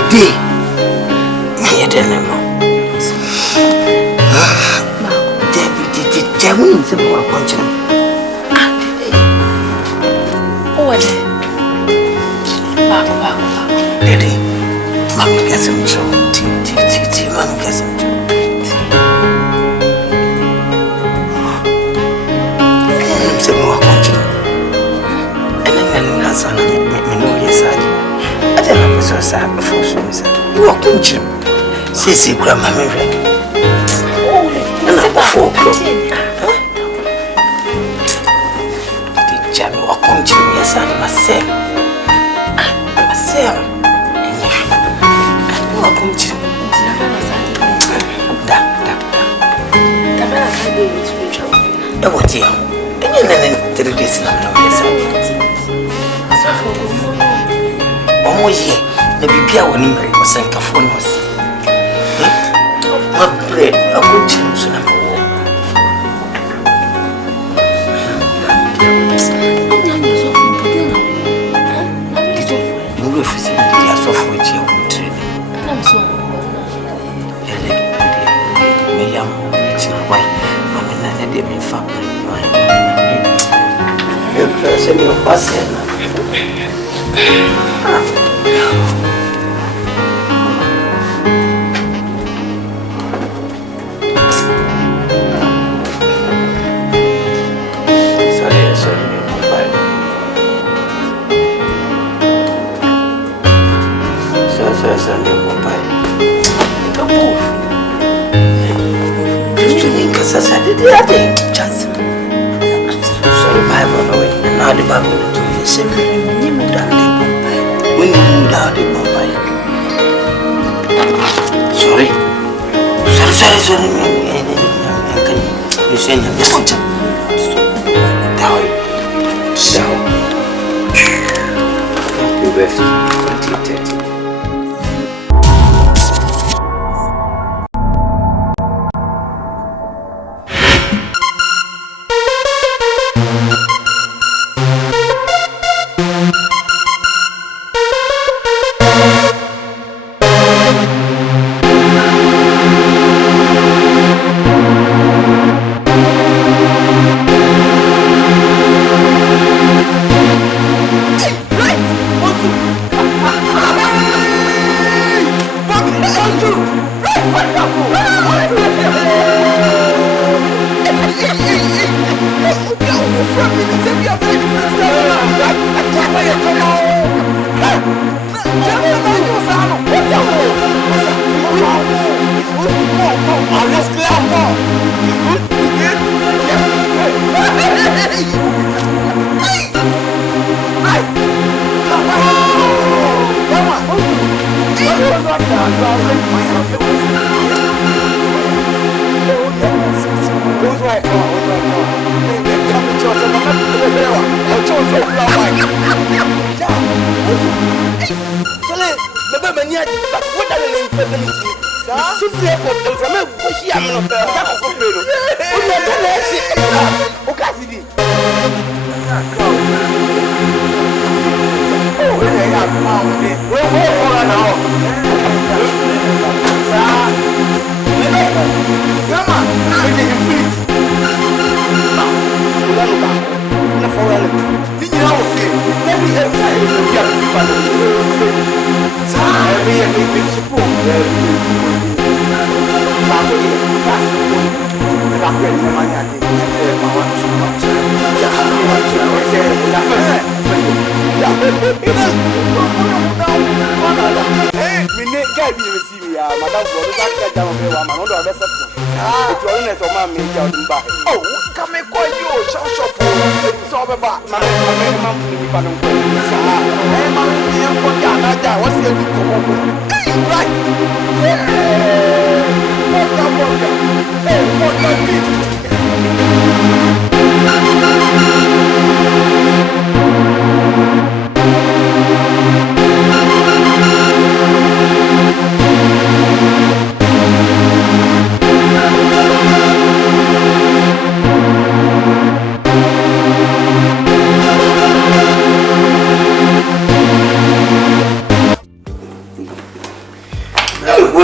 day. Me didn't Debbie, wouldn't say what I'm watching. Oh, what? Daddy, Mama gets some trouble. Mama gets some trouble. I'm saying what I'm watching. And then that's on me know yes, I didn't know so sad before so sad. You are watching. See, Grandma Mary. And I'm before. Jammy, walk on to me, yes, I'm Asem. Asem. And walk on to what you and then 3 days now. Almost here, the BPA when you was in Cafonos. What bread, a good chance number one.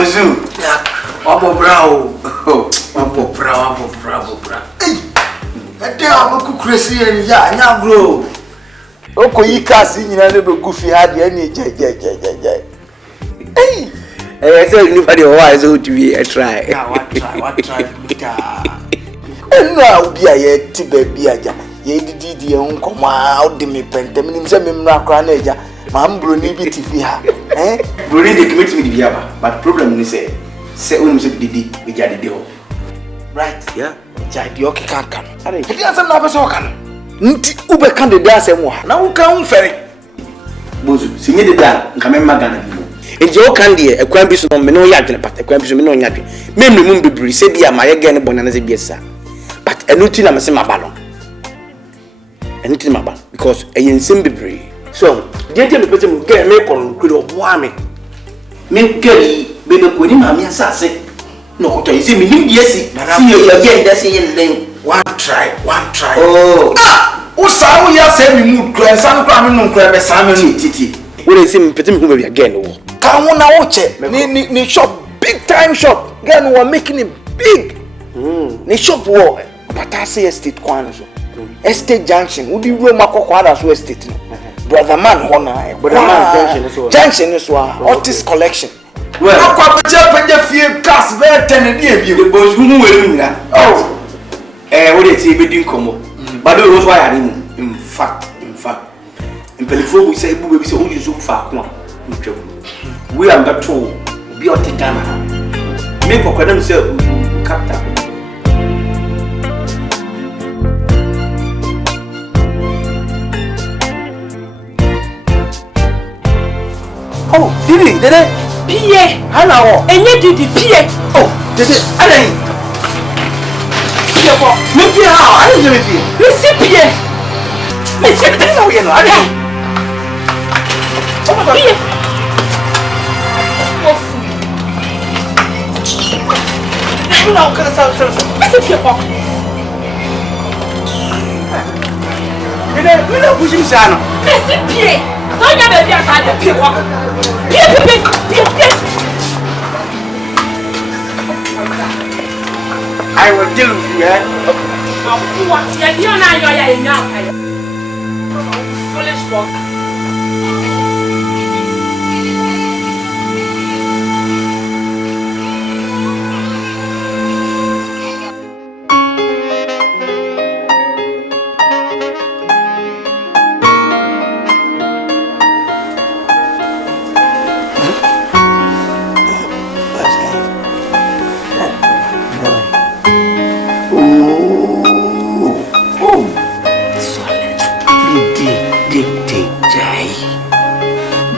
Bonjour. Wabo bravo. Wabo bra. Hey. Ade abaku kresi ya nya bro. Oko yi kasi nyina ne be gufi ha de ani je. Hey. So anybody why so to be try. Yeah, what try. Enu obi aye ti ba bi aja. Ye didi nkoma o de me pentem nim se me mra kra na aja. Ma mbro ni bi ti fi ha. Bro ni dey commit me di biaba, but problem ni say unum say didi we ja didi ho. Right? Yeah. Jadi okay kan. Are. Edi asem na be so kan. Nti ube kan de asem wo ha. Na wo kan fere. Bozu, sinye de da nka me magana bi. Eje o kan de ekwan bi so no me no ya adwene pat ekwan bi so me no nya adwene. Me mum bibiri se bia ma ye ge ne bona na se bia sa. But enuti na me se mabalo. Enuti mabalo because eyensem bibiri. So, deje me pese mu ge me kon kuro boa me. Me keri bebe ko ni ma me asase. No, to isi me nim die si. Si ye ge nda se ye nden. One try. Oh. Usa wo ya se mi mood kra san kra me no kra be san me no titi. Wo dey see me pete me hu be again wo. Ka wo na wo che ni shop big time shop. Again we are making it big. Ni shop wo Patase estate kwan so. Estate junction wo di ro makoko ada so estate no. Brother man hona. Brother man junction is so artist collection. Well, akwa peje fie gas be 10 na e bi. Boys mu were mu na. Oh. Wo dey see be din komo. But those why are in fact in Pelifo we say we say who you fa ko we am that to be on Ghana make for them say captain. Oh, Didi, Pie. Hana wo. Enye Didi pie. Oh, Didi, alai. Pie ko. Me pie ha, alai je me pie. Me si pie. Me si pie na wo ye no, alai. Pie. Ofu. Não, cara, sabe. Me si pie ko. Me não puxa me já não. Me si pie. Sonya baby aka pie ko. Pie. I will deal with you, eh? Foolish boy.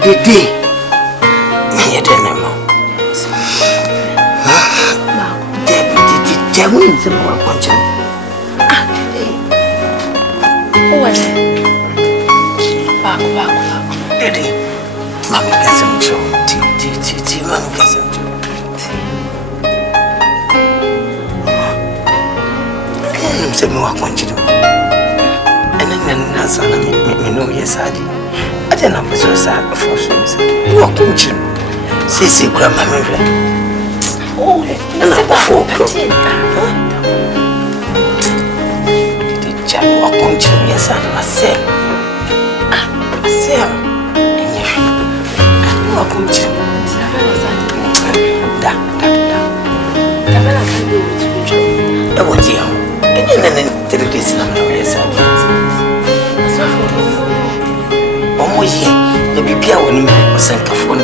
Didi, me dey na mo. Didi, we need to know what you. What? Back. Didi, mami kasem cho. Ti, mami kasem cho. Kanum se mo akwanchi do. Ena sana me no yesadi. I don't know so sad before so walk in Sissy grandma Mary. Oh, and I before the chap walk on chim, yes, I say. I say, and you walk on chim. Da, what you and then 3 days now, yes, the BPA when you send a phone.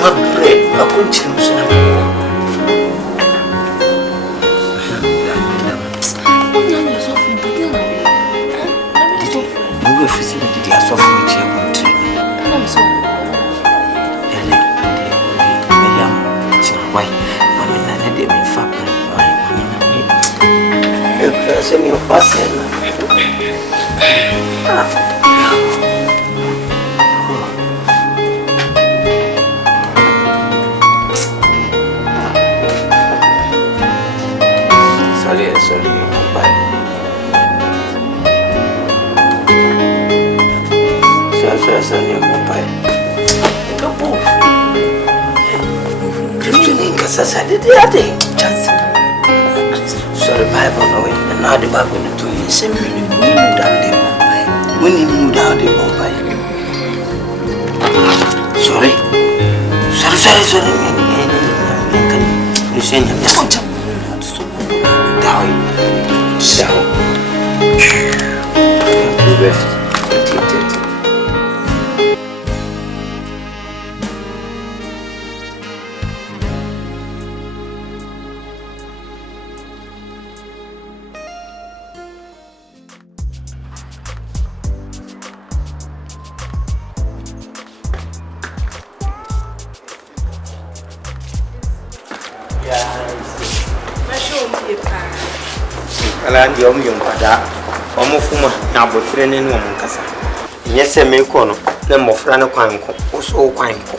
What bread? I couldn't choose. You facility the soft which you want to. I'm so why? I mean, I didn't mean fat. I mean, your person. Sorry, bye. Sorry, bye. Sasa did the other chance. So the Bible no way, and now the Bible to me. Send me down the Bombay. When you moved down the Bombay. Sorry. You send him down. Down. We left 2030. Ala ndi omu yompada omufuma na abofre ne no omunkasa nyese me ko no na mofra ne kwanko oso kwanko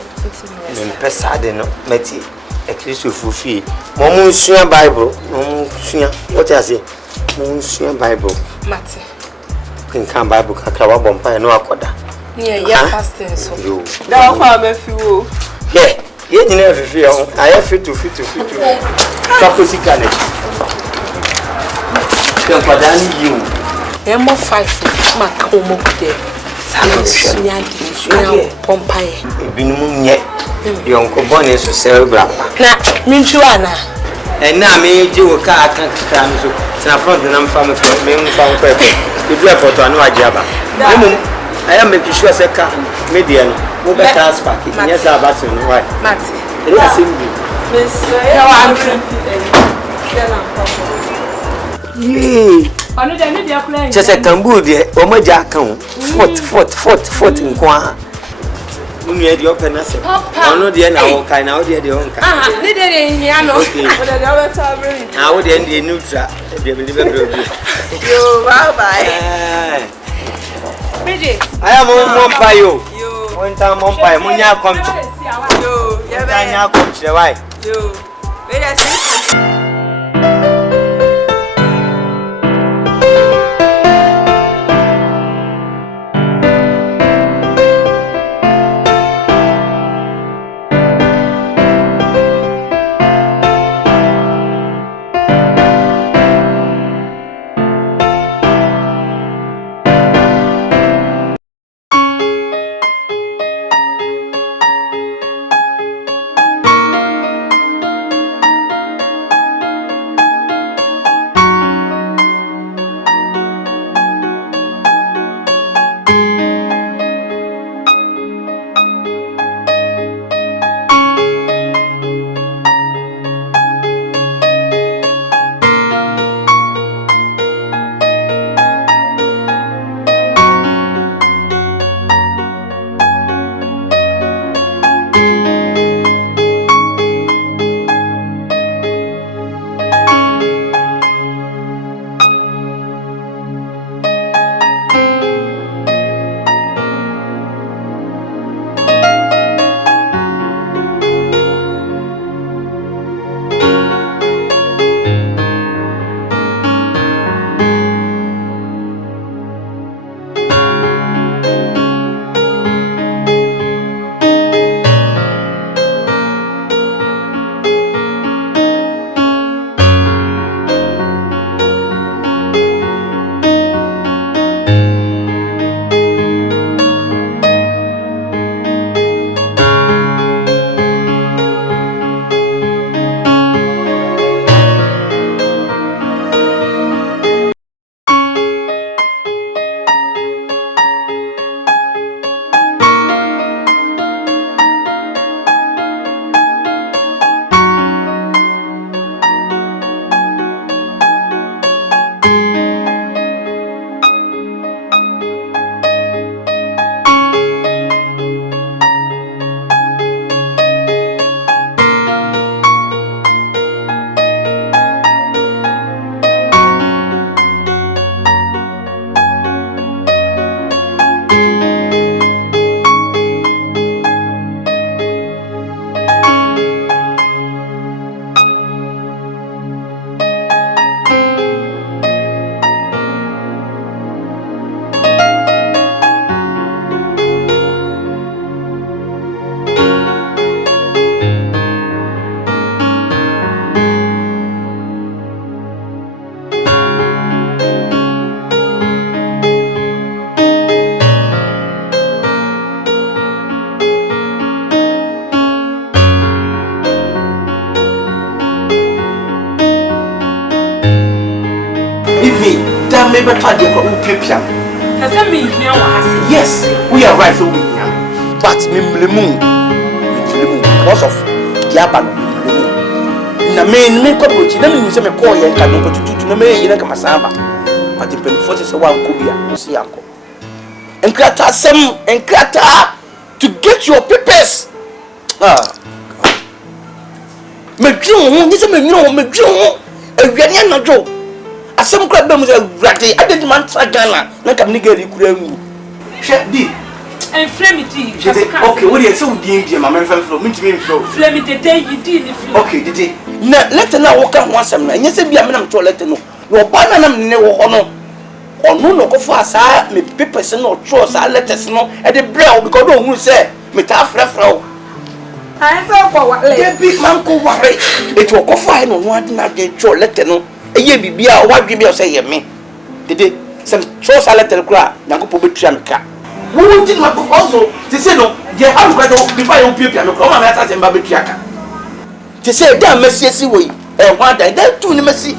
me mpesa de no meti ekristo fufi mo mu nsua bible mo mu nsua what you say mo nsua bible mate kan bible kakra wa bompa no akoda yeah fasting so da kwa me fiwo ye nyina fifi o aye fitu tapo sikane Padani you. Emma 5 makomo kude. Sunya pompaye. Binum nye. Yonko bone so cerebral. Na minchuana. Na me ji wo ka aka kra no so. Na front na mfa me mfa nko e. The do effort anu ajiaba. Mum I am making sure say ka media no. Mo be transfer. Yes about no why. Mati. Ele asembi. Miss Yeah. Onu de media kula. Chese kambu de o maja kan fort nkwa. Unu e de open na se. Onu de na wo kai na wo de onka. Ne de hia no. o de ya better bring. Wo de ndi neutral. De be Yo, bye. Bridget. Aya mo mpa yo. Won ta mo mpa mo nya kom. Yo, ya be. Nya kom chire why? Yo. Wait a second. me be try dey go pia. Kasa me hia wa ase. Yes, we are right so we hia. But me mlemu because of diaba mlemu. Na me ko brochi na me say me call ye ka no tutu na me yina ka masamba. But the benefit say wa nko bia, see anko. Enkrata Asem, enkrata to get your papers. Me drum, ni say me nyiro me drum. Ewiane na dwo. Asem kra be mu say rade adedi man tra Ghana na kam ni gari kura ngu. Hwe di. En flame di. Okay, what you say we di ma me fan flow, me ntimi flow. Flame de day you di ni flow. Okay, didi. Na letter na wo ka ho asem na, nyese bia me na mto letter no. No ba na nam ne wo ho no. Onu no ko fa sa me papers no tro sa letters no e de brew because do hu say me ta frefra o. I say kwa wa le. Dey big man ko ware. E to ko fa no no ade na de tro letter no. Eye bibia o wadwe bia o say ye me. Dede some tro sa letter kura Nyankopɔ betua me ka. Wo wonti ma ko also te say no je am kwa do before you pia me ko ma na ta se mba betua ka. Te say da masiesi wo yi e ho adan da tu ni masi.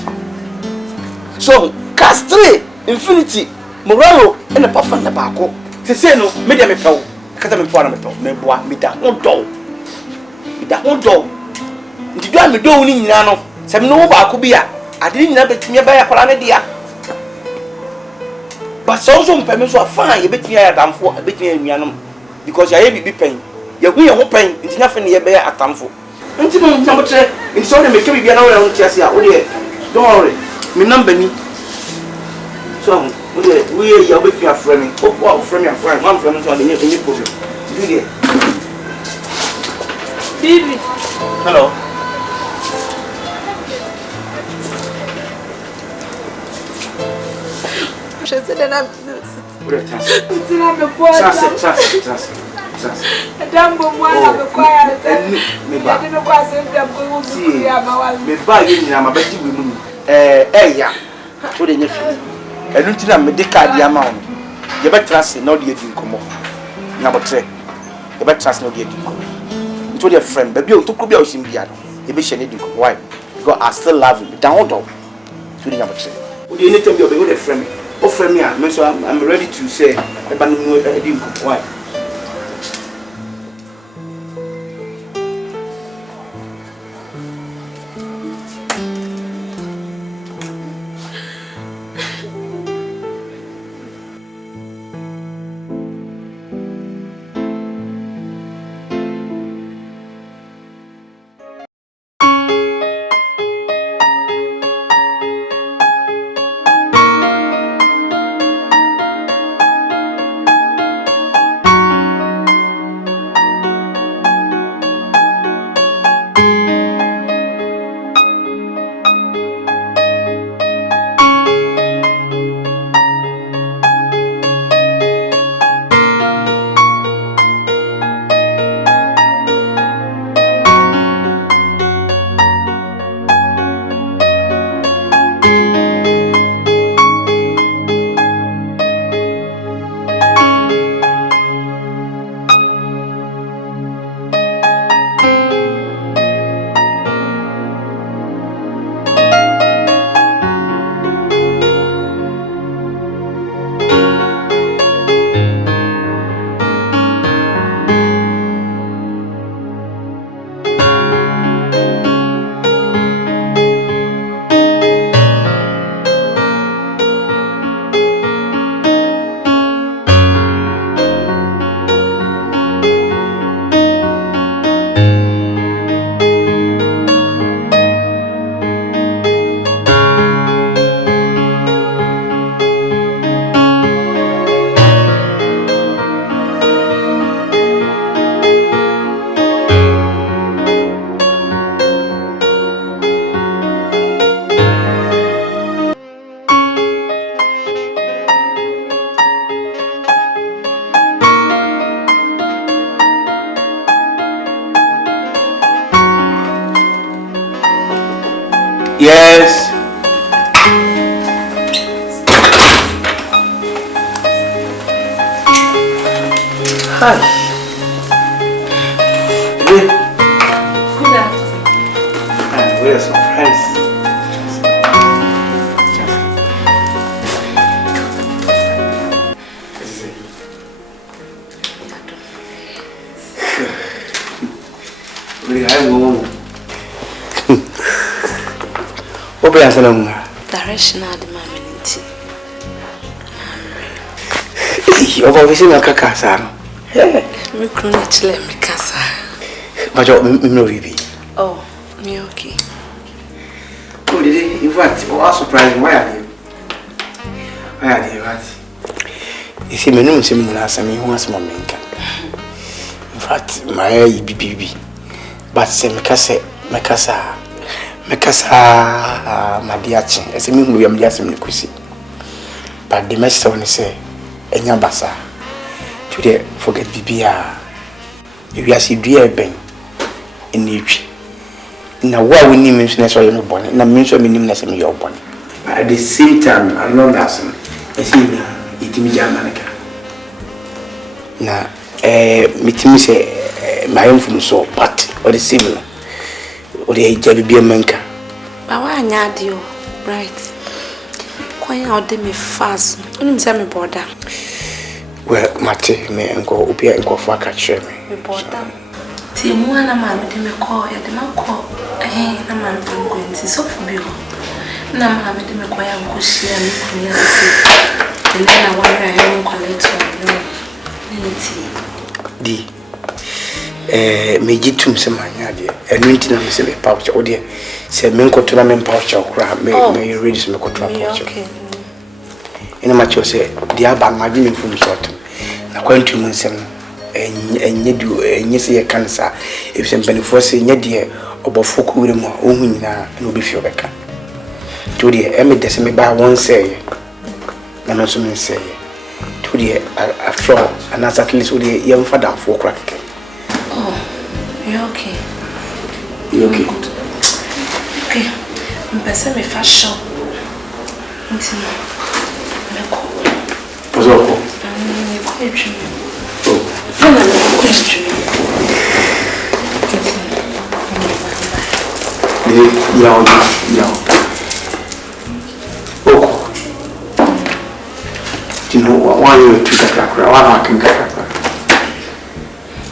So castre Infinity, Moralo, and a puff and the barco. To say no, media me pew, Catam Parliament, me bois, me that one dog. Me that one dog. Did you me do in Nano? Some no barcubia. I didn't have it me by a planadia. But so some permits were fine, you bet me a damn for a bit me in Yanum. Because I heavy be paying. You're we are paying, it's nothing near bear at Tamfo. Until number 3, in so they make me be an old Chassia. Oh, dear, don't worry, me number me. So, we are with your friend. Oh, from your friend. One friend is on the new problem. Do it. Baby. Hello. She said that I'm What a chance. it's not the boy. Chance. I don't go one of the choir. Me I don't know why I said I'm going to see me buy in my betty women. Yeah. What in your feet? And until I'm medical the amount. You better trust no the edin come on. Number 3. You better trust no the edin come. You told your friend, baby, you took be out in Biado. You be sharing edin come. Why? Because I still love you. Down dog. To the number 3. Would you anytime you be with a friend? Oh, friend, me, I'm ready to say, I ban you edin come. Why? Yes. Hi. Good afternoon. Where's my friends? What be answering? Direction at the moment. You've always seen a cacasar. Me crunch let me casa. But you're no baby. Oh, me okay. Oh, did it? In fact, you are surprised. Why are you? Why are you? What? You see, me no seminar last time. You want my menka. In fact, my baby. But say mekasa madiachi. Ese mi hu am diasim ne kusi. But the message one say enya basa. Today forget bibia. You are see dua ben enetwi. Na wa we nim nso na so yo bone. Na me nso me nim na se me yo bone. At the same time, I know that some ese na itimi jamanaka. Na mitimi say my own from so but or the similar. Or the Jabi Manka. But why not you? Right. Quite out de me fast. Only tell me border. Well, Mate, me and go up here and go for a catch me. Border. Timu and a man de me call ya de man call. Eh, na man from going to so for you. Na man de me call ya go share me kunya se. The na one I am quality no. Di. Me jitum se manya de enu ntina me se me pouch o de se me nkotura me pouch okra me ready se me kotura pouch okay ina ma cho se dia ba ma gi me fu short na kwantu mu nsem enye du enye se ye kansa e se mpanifo se enye de obofo ko wure mu ohun nyina na obi fi obeka to de e me de se me ba won say na no so me say to de afro anasa at least o de ye mfa danfo okra keke. Oh, you're okay. You okay? Good. Okay. I'm passing my fast shop. Until I go. What's up? I'm quite dreaming. Oh. No, I'm quite dreaming. Oh. Do you know why you took a crack? Why I can get a crack?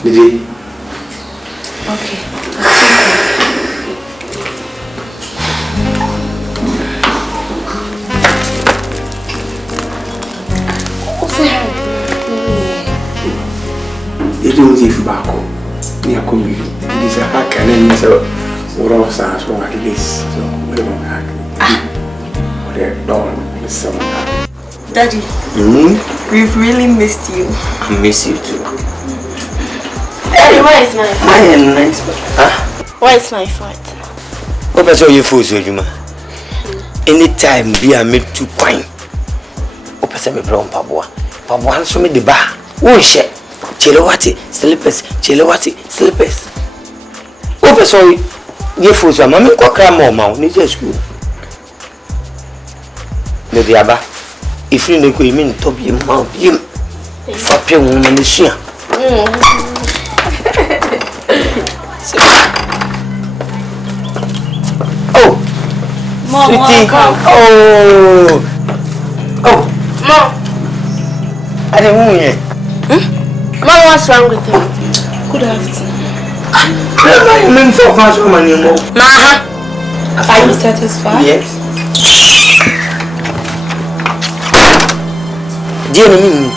Did he? Okay. You don't give back. You are coming. This is a hack and then so what else as well like this. So whatever hack. Whatever dog is someone. Daddy, we've really missed you. I miss you too. Daddy, why is my fault? I am nice. Why is my fault? What was your food, Juma? Anytime we are made to quine. What was my brown pabua? Pabua, show me the bar. Oh, shit. Chelawati, slippers, Chelawati, slippers. What was your food? Mamma, what cram more mount? Need school. The Diaba. If you know, you mean to be mount him. For pure woman this year. Oh, Mom, sweetie. Oh, Mom. I didn't want you. Mom, what's wrong with you? Good afternoon. I'm in for class woman anymore. Ma. Are you satisfied? Yes. Dear me.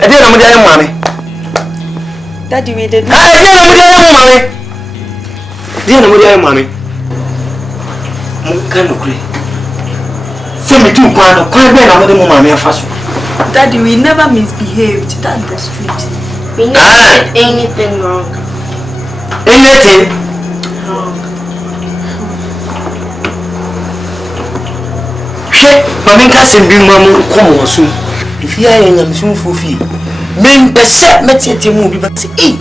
I didn't know that mommy. Daddy, we did I didn't know that mommy. Dear no mommy. Can you agree? Send me two pounds of quite better than mommy and fast. Daddy, we never misbehaved. That's the street. We never did anything wrong. Anything? Wrong. Shit, Mammy can't be mamma come on soon. If you are in a soon for fee, men beset met yet a movie but say, eh,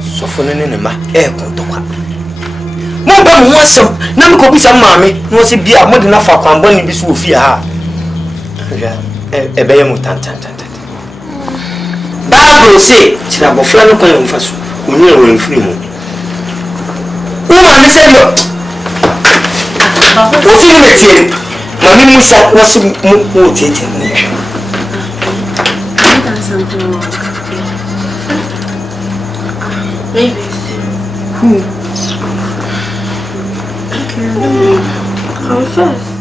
so for an enema, air contour. Mama wants some, no copy some mammy, no see be a more than enough for Camboni be so fear. A bayam tan. Bible say, she have a friend of my first when you are in free. Woman, said you. What's in it? Mammy said, what's more taking nation? I've done something wrong. Maybe it's you. Who? Okay, confess.